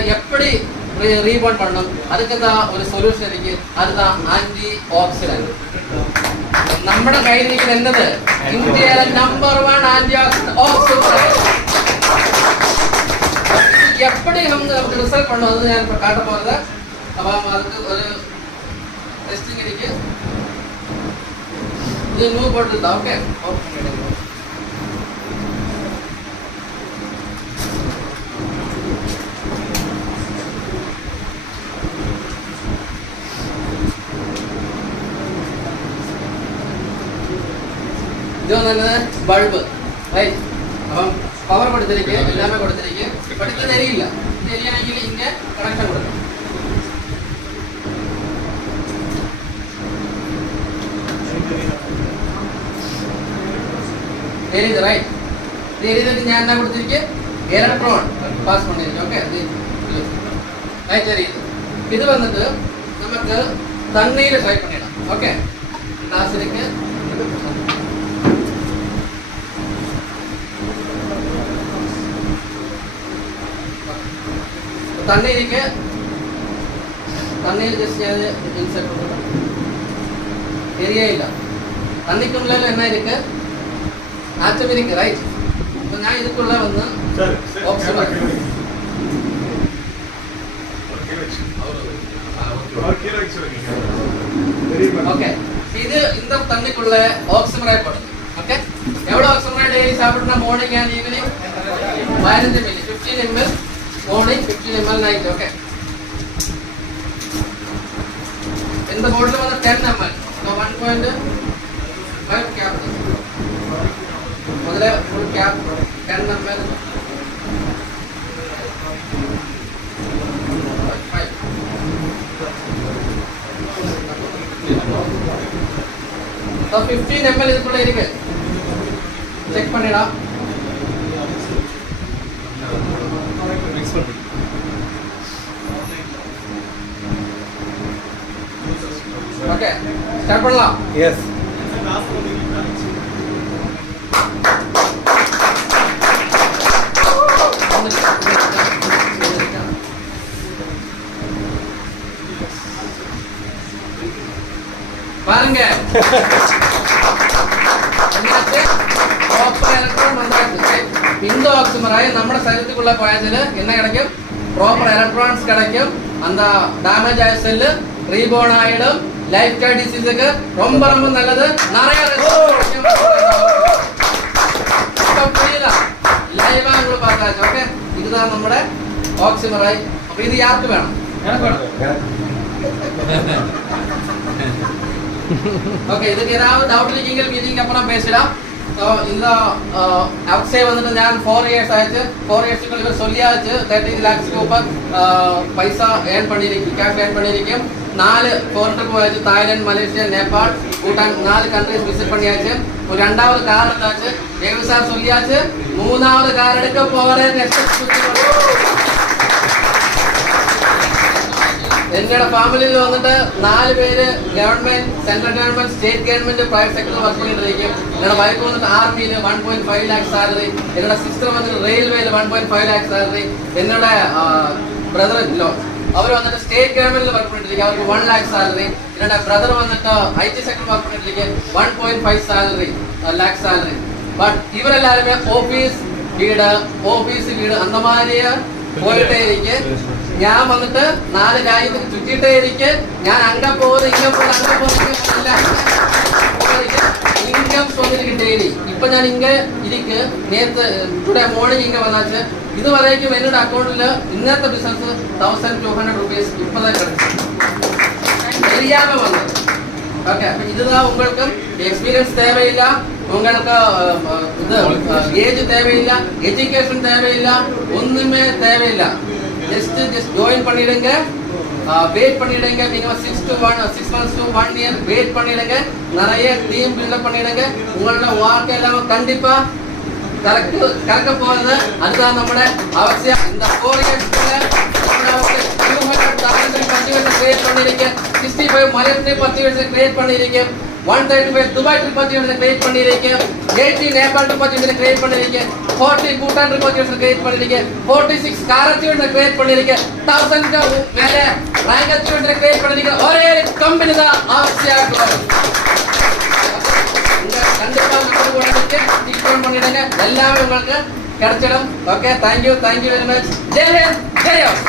எப்படி ரீபாண்ட் பண்ணணும் அதுக்கு தான் ஒரு സൊല്യൂഷൻ ഇരിക്കും. അതുதான் ആന്റി ഓക്സിഡന്റ്. നമ്മുടെ കയ്യിലിരിക്കുന്ന എന്നത് ഇന്ത്യയിലെ നമ്പർ 1 ആന്റി ഓക്സിഡന്റ്. எப்படி നമുക്ക് റിസൾട്ട് பண்ணணும் അത് ഞാൻ കാട്ട പോകുന്നത്. അപ്പം அதுக்கு ஒரு ടെസ്റ്റിംഗ് ഇരിക്കും. ഇത് ന്യൂ ബോട്ടിൽ தான். Okay bulb right. അപ്പം പവർ കൊടുത്തിരിക്കുക, എല്ലാമേ കൊടുത്തിരിക്കുക. പഠിത്തം എരിയില്ല. ഇത് എരിയണമെങ്കിൽ ഇങ്ങനെ കണക്ഷൻ കൊടുക്കണം. എരിയത് റൈറ്റ്. ഇത് എരിയതിട്ട് ഞാൻ എന്നാ കൊടുത്തിരിക്കുക ഇലക്ട്രോൺ പാസ് பண்ணிருக்கேன். ഓക്കെ റൈറ്റ് എരിയത്. ഇത് വന്നിട്ട് നമുക്ക് തണ്ണീര് ട്രൈ பண்ணிடலாம். ഓക്കെ ക്ലാസ്സിലേക്ക് தண்ணீர் ஜஸ்ட் இன்சர்ட் பண்ணுறோம். ஏரியா இல்லை. தண்ணிக்குள்ள என்ன இருக்கு? ஆட்டம் இருக்கு ரைட். இப்போ நான் இதுக்குள்ள வந்து ஓகே இது இந்த தண்ணிக்குள்ள ஆக்சிமராய் போடுது. ஓகே எவ்வளோ ஆக்சிமராய் டெய்லி சாப்பிட்னா morning and evening 15 ml 15 ml morning 15 ml night. Okay in the bottle was 10 ml so 1.5 cap model full cap 10 ml 5 so 15 ml இதுக்குள்ள இருக்கு. செக் பண்ணிடலாம். ஓகே ஸ்டார்ட் பண்ணலாம். எஸ் பாருங்க ப்ராப்பர் எலக்ட்ரான் வந்தாச்சு. இந்த ஆக்சிமராய் நம்ம சரீரத்துக்குள்ள போயதுல என்ன கிடைக்கும்? ப்ராப்பர் எலக்ட்ரான்ஸ் கிடைக்கும். அந்த டேமேஜ் ஆய செல் ரீபோர்ன் ஆயிடும். லைஃப் டைம் டிசீஸுக்கு ரொம்ப ரொம்ப நல்லது. நிறைய புரியல ലൈവാ നിങ്ങൾ பார்த்தாச்சு. ഓക്കെ இதுதான் നമ്മുടെ ഓക്സിമറായി. അപ്പൊ ഇത് யாருக்கு വേണം? ഓക്കെ இதுக்கு ஏதாவது டவுட் இருக்கீங்க மீதிக்கு அப்புறம் பேசலாம். இந்த அப்சே வந்துட்டு ഞാൻ 4 years ஆயிடுச்சு. 4 yearsக்கு இவர் சொல்லியாச்சு 30 lakhsக்கு ऊपर பைசா ஏர்ன் பண்ணிருக்கீங்க, கேஷ் ஏர்ன் பண்ணிருக்கீங்க. 4 ഫോറിൻ പോയാச்சு. Thailand, Malaysia, Nepal, Bhutan 4 countries visit பண்ணியாச்சு. ஒரு ரெண்டாவது கார் எடுத்தாச்சு. தேவி சார் சொல்லியாச்சு. மூணாவது கார் எடுக்க போறேன். என்னோட ஃபேமிலியில் வந்துட்டு 4 பேര് government, central government, state government, private സെക്ടറിൽ വർക്ക് பண்ணிட்டு என்னோட வைஃப் வந்துட்டு ஆர்மியில் 1.5 lakh salary. என்னோட சிஸ்டர் வந்துட்டு ரயில்வேல 1.5 lakh salary. என்னோட பிரதர் இல்லோ அவர் வந்துட்டு ஸ்டேட் கவர்மெண்ட்ல ஒர்க் பண்ணிட்டு இருக்காங்க. அவருக்கு 1 lakh salary. என்னோட பிரதர் வந்துட்டு ஐடி செக்டர் ஒர்க் பண்ணிட்டு இருக்காங்க. 1.5 lakh salary. பட் இவர் எல்லாருமே ஆபீஸ் வீடு அந்த மாதிரியே போயிட்டே இருக்கு. ഞാൻ വന്നിട്ട് 4 രാജ്യത്തിന് ചുറ്റിട്ടേ ഇരിക്കെ. ഞാൻ അങ്ങ പോകുന്നത് ഇങ്ങ ഇൻകം சொந்திருக்கு டெய்லி. இப்போ ഞാൻ இங்க இருக்கு. நேத்து டுடே மார்னிங் இங்க வந்தாச்சு. இது வரைக்கும் என்னோட அக்கௌண்ட்ல இன்னத்த பிசினஸ் 1200 rupees இப்பதான் கிடைச்சு தெரியாம வந்தது. ஓகே இதுதான் உங்களுக்கு எக்ஸ்பீரியன்ஸ் தேவையில்லை, உங்களுக்கு இது ஏஜ் தேவையில்லை, எஜுகேஷன் தேவையில்லை, ஒண்ணுமே தேவையில்லை. ஜஸ்ட் ஜாயின் பண்ணிடுங்க, வெயிட் பண்ணிடுங்க. நீங்க 6 months to 1 year வெயிட் பண்ணிடுங்க. நிறைய டீம் பில்டப் பண்ணிடுங்க. உங்களோட வாழ்க்கை எல்லாம் கண்டிப்பா கலக்க போறது. அதுதான் നമ്മുടെ அவசியம். இந்த 4 yearsக்குள்ள கிரியேட் பண்ணிருக்கேன். 65 மலேசியா 10 years கிரியேட் பண்ணிருக்கேன். 135 துபாய் ட்ரிப் பர்ச்சேஸ் கிரியேட் பண்ணிருக்கேன். 80 நேபாள் ட்ரிப் பர்ச்சேஸ் கிரியேட் பண்ணிருக்கேன். 40 பூட்டான் ட்ரிப் பர்ச்சேஸ் கிரியேட் பண்ணிருக்கேன். 46 காரத்தியோட கிரியேட் பண்ணிருக்கேன். 1000 மேல ரேங்க் அச்சீவ்மென்ட் கிரியேட் பண்ணிருக்கேன். ஒரே கம்பெனி தான் ஆசியா குளோபல். உங்க கண்டிப்பா நம்பர் போடுறதுக்கு டிக் பண்ணிடுங்க. எல்லாமே உங்களுக்கு கிடைச்சிடும். Okay, thank you very much. Jai Hind, Jai your.